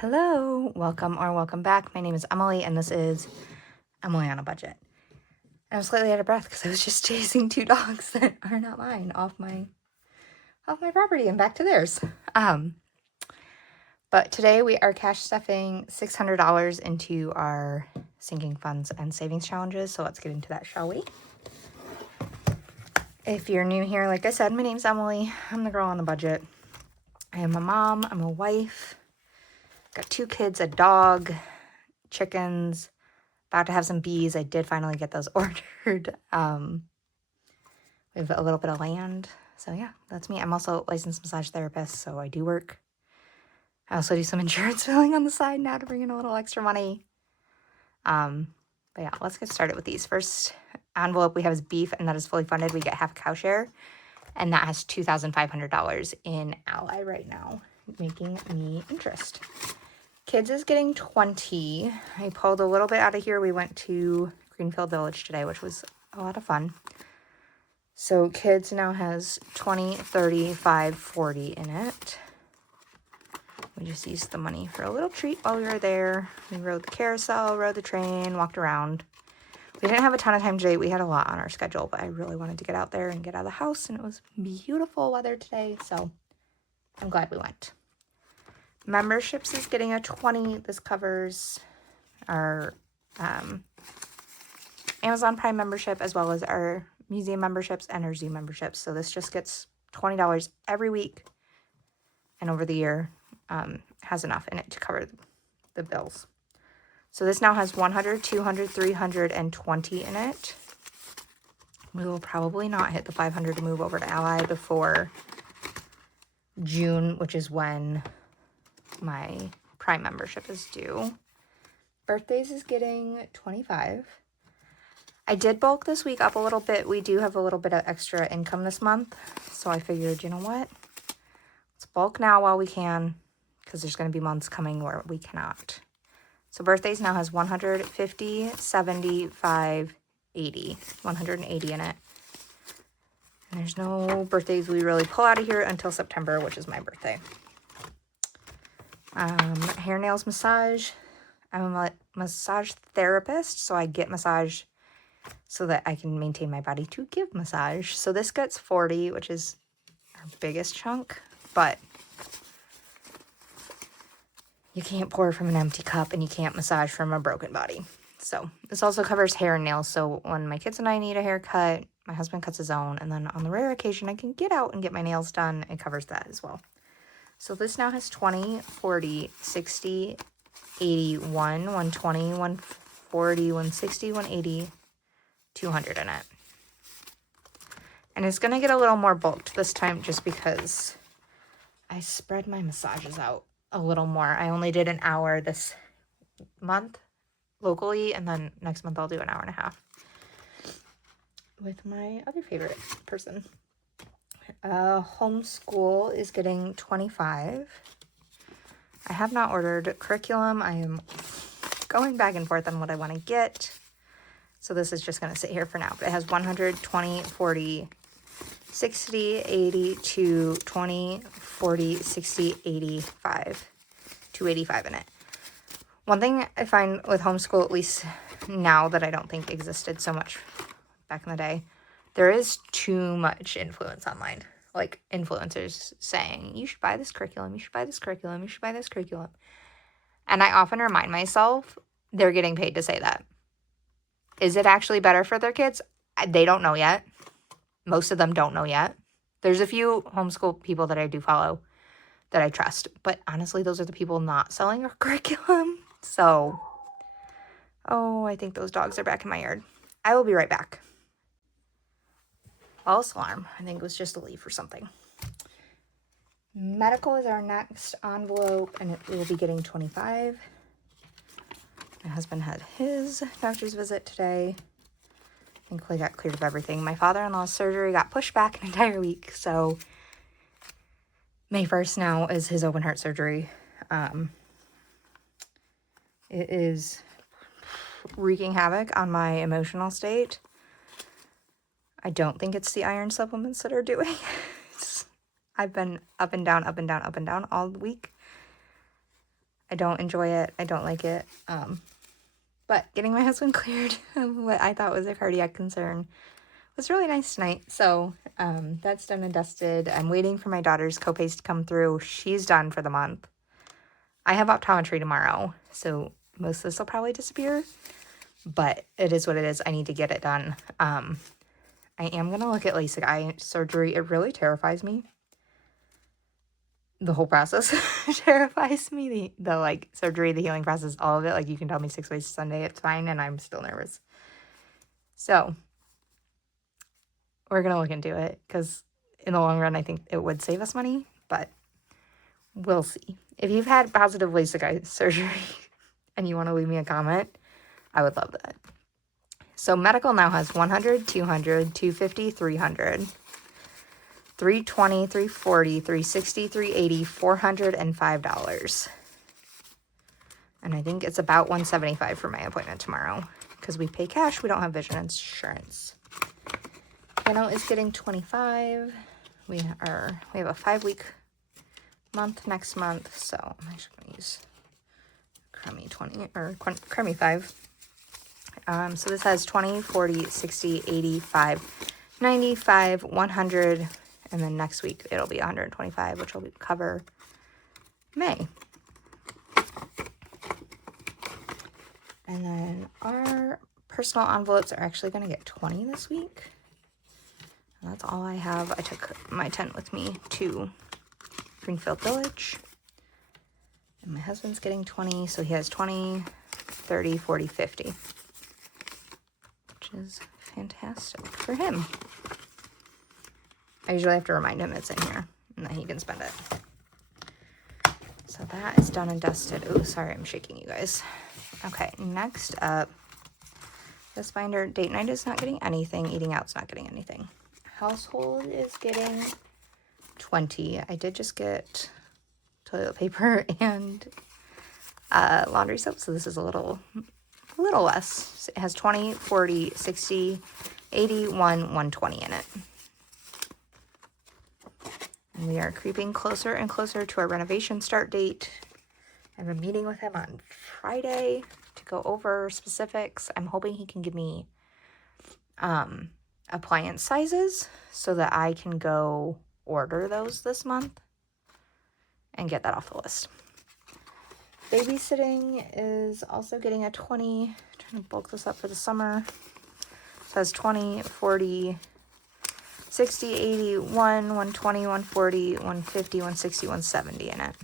Hello, welcome back. My name is Emily, and this is Emily on a Budget. And I'm slightly out of breath because I was just chasing two dogs that are not mine off my property and back to theirs. But today we are cash stuffing $600 into our sinking funds and savings challenges. So let's get into that, shall we? If you're new here, like I said, my name's Emily. I'm the girl on a budget. I am a mom. I'm a wife. Got 2 kids, a dog, chickens, about to have some bees. I did finally get those ordered. We have a little bit of land. So yeah, that's me. I'm also a licensed massage therapist, so I do work. I also do some insurance filling on the side now to bring in a little extra money. But yeah, let's get started with these. First envelope we have is beef, and that is fully funded. We get half a cow share, and that has $2,500 in Ally right now, making me interest. Kids is getting 20. I pulled a little bit out of here. We went to Greenfield Village today, which was a lot of fun. So kids now has 20, 30, 5, 40 in it. We just used the money for a little treat while we were there. We rode the carousel, rode the train, walked around. We didn't have a ton of time today. We had a lot on our schedule, but I really wanted to get out there and get out of the house, and it was beautiful weather today, so I'm glad we went. Memberships is getting a 20. This covers our Amazon Prime membership as well as our museum memberships and our zoo memberships. So this just gets $20 every week, and over the year has enough in it to cover the bills. So this now has 100, 200, 300, and 20 in it. We will probably not hit the 500 to move over to Ally before June, which is when my Prime membership is due. Birthdays is getting 25. I did bulk this week up a little bit. We do have a little bit of extra income this month, so I figured, you know what? Let's bulk now while we can, because there's going to be months coming where we cannot. So birthdays now has 150, 75, 80. 180 in it. And there's no birthdays we really pull out of here until September, which is my birthday. Hair, nails, massage. I'm a massage therapist, so I get massage so that I can maintain my body to give massage. So this gets 40, which is our biggest chunk, but you can't pour from an empty cup and you can't massage from a broken body. So this also covers hair and nails. So when my kids and I need a haircut, my husband cuts his own, and then on the rare occasion I can get out and get my nails done, it covers that as well. So this now has 20, 40, 60, 81, 120, 140, 160, 180, 200 in it. And it's going to get a little more bulked this time just because I spread my massages out a little more. I only did an hour this month locally, and then next month I'll do an hour and a half with my other favorite person. Homeschool is getting 25. I have not ordered curriculum. I am going back and forth on what I want to get. So this is just going to sit here for now. But it has 100, 20, 40, 60, 80, 20, 40, 60, 85. 285 in it. One thing I find with homeschool, at least now that I don't think existed so much back in the day, there is too much influence online. Like influencers saying, you should buy this curriculum, you should buy this curriculum, you should buy this curriculum. And I often remind myself, they're getting paid to say that. Is it actually better for their kids? They don't know yet. Most of them don't know yet. There's a few homeschool people that I do follow that I trust. But honestly, those are the people not selling our curriculum. So, I think those dogs are back in my yard. I will be right back. False alarm. I think it was just a leaf or something. Medical is our next envelope, and we will be getting 25. My husband had his doctor's visit today. Thankfully got cleared of everything. My father-in-law's surgery got pushed back an entire week, so May 1st now is his open heart surgery. It is wreaking havoc on my emotional state. I don't think it's the iron supplements that are doing it. I've been up and down, up and down, up and down all week. I don't enjoy it. I don't like it. But getting my husband cleared of what I thought was a cardiac concern was really nice tonight. So that's done and dusted. I'm waiting for my daughter's copays to come through. She's done for the month. I have optometry tomorrow, so most of this will probably disappear. But it is what it is. I need to get it done. I am going to look at LASIK eye surgery. It really terrifies me. The whole process terrifies me. The like surgery, the healing process, all of it. Like you can tell me 6 ways to Sunday, it's fine, and I'm still nervous. So we're going to look into it because in the long run, I think it would save us money, but we'll see. If you've had positive LASIK eye surgery and you want to leave me a comment, I would love that. So medical now has 100, 200, 250, 300. 320, 340, 360, 380, $405. And I think it's about $175 for my appointment tomorrow. Because we pay cash, we don't have vision insurance. Piano is getting 25. We have a 5-week month next month. So I'm actually going to use Crummy 20 or Crummy 5. So this has 20, 40, 60, 85, 95, 100. And then next week, it'll be 125, which will cover May. And then our personal envelopes are actually going to get 20 this week. And that's all I have. I took my tent with me to Greenfield Village. And my husband's getting 20, so he has 20, 30, 40, 50. Which is fantastic for him. I usually have to remind him it's in here and that he can spend it. So that is done and dusted. Oh, sorry, I'm shaking you guys. Okay, next up, this binder. Date night is not getting anything. Eating out's not getting anything. Household is getting 20. I did just get toilet paper and laundry soap, so this is a little less. It has 20, 40, 60, 81, 120 in it. We are creeping closer and closer to our renovation start date. I have a meeting with him on Friday to go over specifics. I'm hoping he can give me appliance sizes so that I can go order those this month and get that off the list. Babysitting is also getting a 20. I'm trying to bulk this up for the summer. It says 20, 40, 60, 80, 120, 140, 150, 160, 170 in it.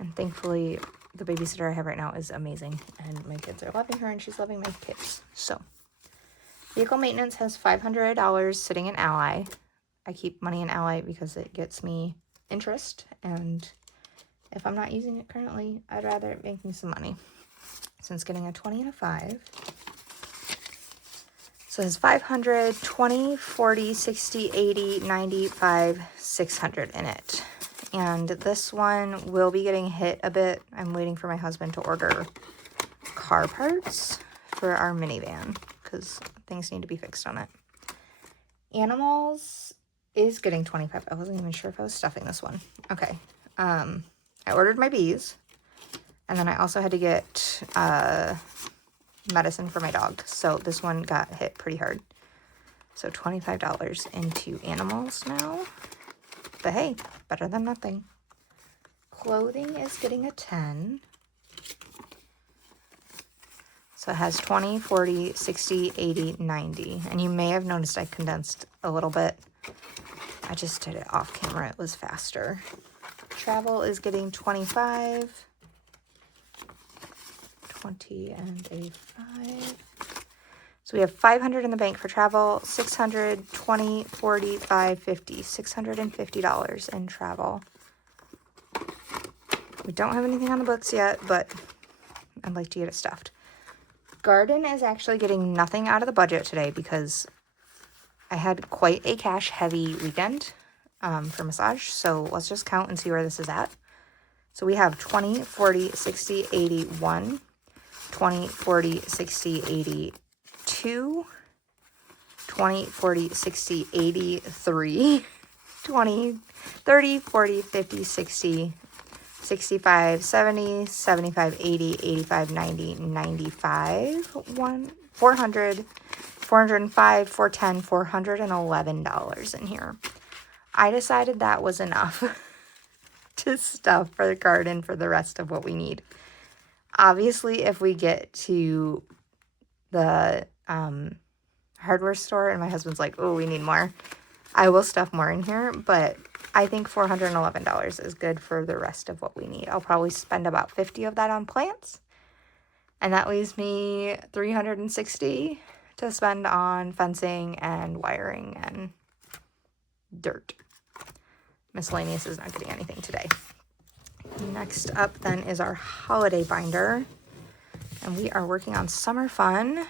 And thankfully, the babysitter I have right now is amazing. And my kids are loving her and she's loving my kids. So, vehicle maintenance has $500 sitting in Ally. I keep money in Ally because it gets me interest. And if I'm not using it currently, I'd rather it make me some money. So it's getting a 20 and a 5. So it's 500, 20, 40, 60, 80, 95, 600 in it. And this one will be getting hit a bit. I'm waiting for my husband to order car parts for our minivan because things need to be fixed on it. Animals is getting 25. I wasn't even sure if I was stuffing this one. Okay. I ordered my bees. And then I also had to get medicine for my dog. So this one got hit pretty hard. So $25 into animals now. But hey, better than nothing. Clothing is getting a 10. So it has 20, 40, 60, 80, 90. And you may have noticed I condensed a little bit. I just did it off camera. It was faster. Travel is getting 25. 20 and a 5. So we have 500 in the bank for travel, 600, 20, 40, 5, 50, $650 in travel. We don't have anything on the books yet, but I'd like to get it stuffed. Garden is actually getting nothing out of the budget today because I had quite a cash heavy weekend for massage. So let's just count and see where this is at. So we have 20, 40, 60, 81, 20, 40, 60, 82, 20, 40, 60, 83, 20, 30, 40, 50, 60, 65, 70, 75, 80, 85, 90, 95, 400, 405, 410, $411 in here. I decided that was enough to stuff for the garden for the rest of what we need. Obviously, if we get to the hardware store and my husband's like, oh, we need more, I will stuff more in here, but I think $411 is good for the rest of what we need. I'll probably spend about 50 of that on plants, and that leaves me 360 to spend on fencing and wiring and dirt. Miscellaneous is not getting anything today. Next up then is our holiday binder, and we are working on Summer Fun,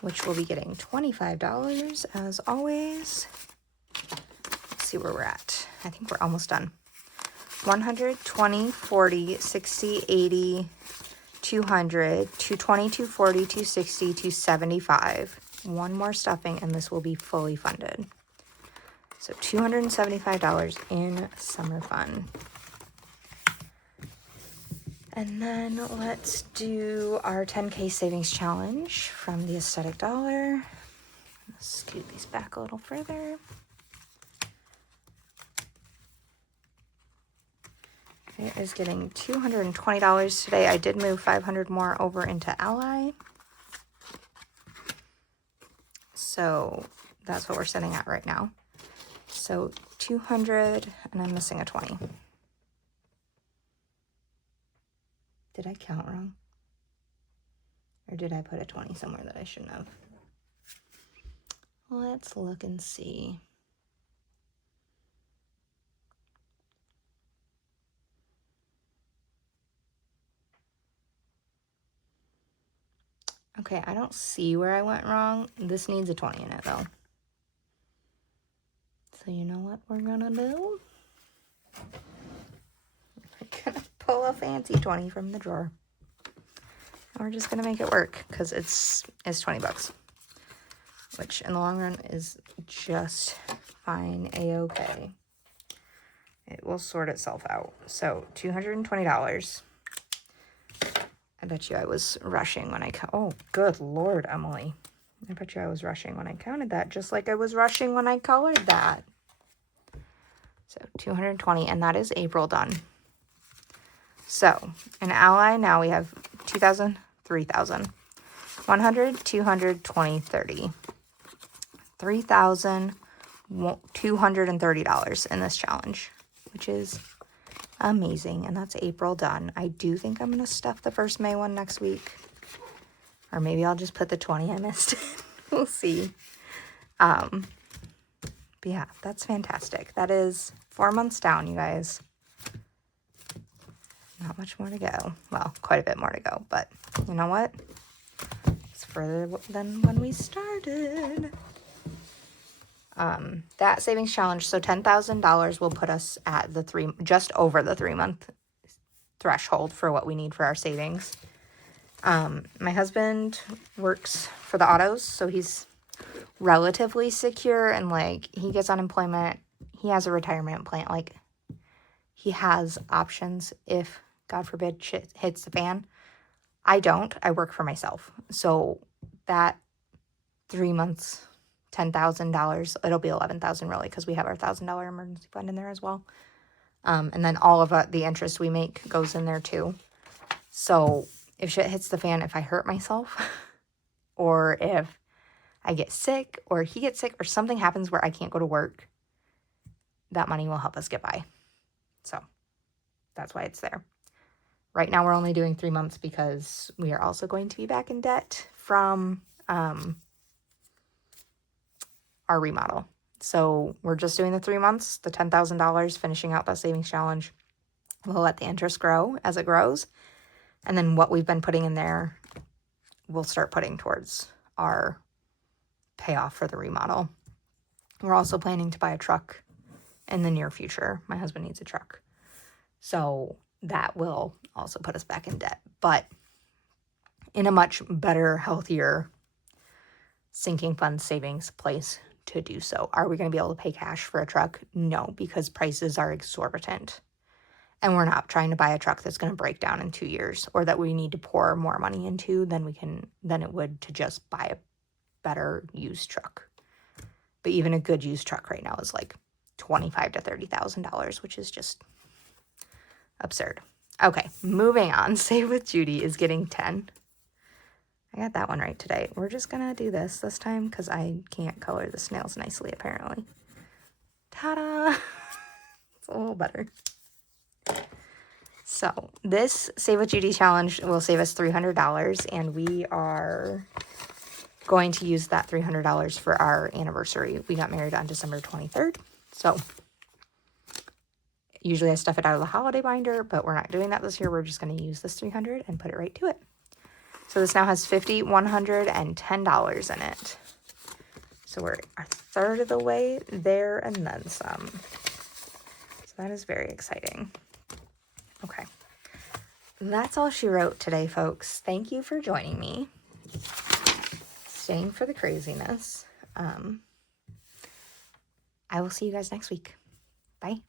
which will be getting $25 as always. Let's see where we're at. I think we're almost done. 100, 20, 40, 60, 80, 200, 220, 240, 260, 275. One more stuffing and this will be fully funded. So $275 in Summer Fun. And then let's do our 10K savings challenge from the Aesthetic Dollar. Let's scoot these back a little further. It is getting $220 today. I did move 500 more over into Ally. So that's what we're sitting at right now. So 200, and I'm missing a 20. Did I count wrong? Or did I put a 20 somewhere that I shouldn't have? Let's look and see. Okay, I don't see where I went wrong. This needs a 20 in it though. So you know what we're gonna do? We're gonna pull a fancy 20 from the drawer. And we're just gonna make it work because it's $20, which in the long run is just fine, a-okay. It will sort itself out. So $220. I bet you I was rushing when I oh, good Lord, Emily. I bet you I was rushing when I counted that, just like I was rushing when I colored that. So 220, and that is April done. So in Ally now we have 2,000, 3,000, 100, 200, 20, 30, $3,230 in this challenge, which is amazing. And that's April done. I do think I'm going to stuff the first May one next week. Or maybe I'll just put the 20 I missed. We'll see. But yeah, that's fantastic. That is 4 months down, you guys. Not much more to go. Well, quite a bit more to go. But you know what? It's further than when we started. That savings challenge, so $10,000 will put us at just over the 3-month threshold for what we need for our savings. My husband works for the autos, so he's relatively secure, and like he gets unemployment, he has a retirement plan, like he has options if God forbid shit hits the fan. I don't. I work for myself, so that 3 months, $10,000, it'll be $11,000 really, because we have our $1,000 emergency fund in there as well. And then all of the interest we make goes in there too. So if shit hits the fan, if I hurt myself or if I get sick or he gets sick or something happens where I can't go to work, that money will help us get by. So that's why it's there. Right now we're only doing 3 months because we are also going to be back in debt from our remodel. So we're just doing the 3 months, the $10,000, finishing out that savings challenge. We'll let the interest grow as it grows. And then what we've been putting in there, we'll start putting towards our payoff for the remodel. We're also planning to buy a truck in the near future. My husband needs a truck. So that will also put us back in debt, but in a much better, healthier sinking fund savings place to do so. Are we going to be able to pay cash for a truck? No, because prices are exorbitant. And we're not trying to buy a truck that's going to break down in 2 years, or that we need to pour more money into than it would to just buy a better used truck. But even a good used truck right now is like $25,000 to $30,000, which is just absurd. Okay, moving on. Save with Judy is getting 10. I got that one right today. We're just gonna do this time because I can't color the snails nicely, apparently. Ta-da! It's a little better. So this Save with Judy challenge will save us $300, and we are going to use that $300 for our anniversary. We got married on December 23rd. So usually I stuff it out of the holiday binder, but we're not doing that this year. We're just going to use this $300 and put it right to it. So this now has $50, $100, and $10 in it. So we're a third of the way there and then some. So that is very exciting. Okay. That's all she wrote today, folks. Thank you for joining me. Staying for the craziness. I will see you guys next week. Bye.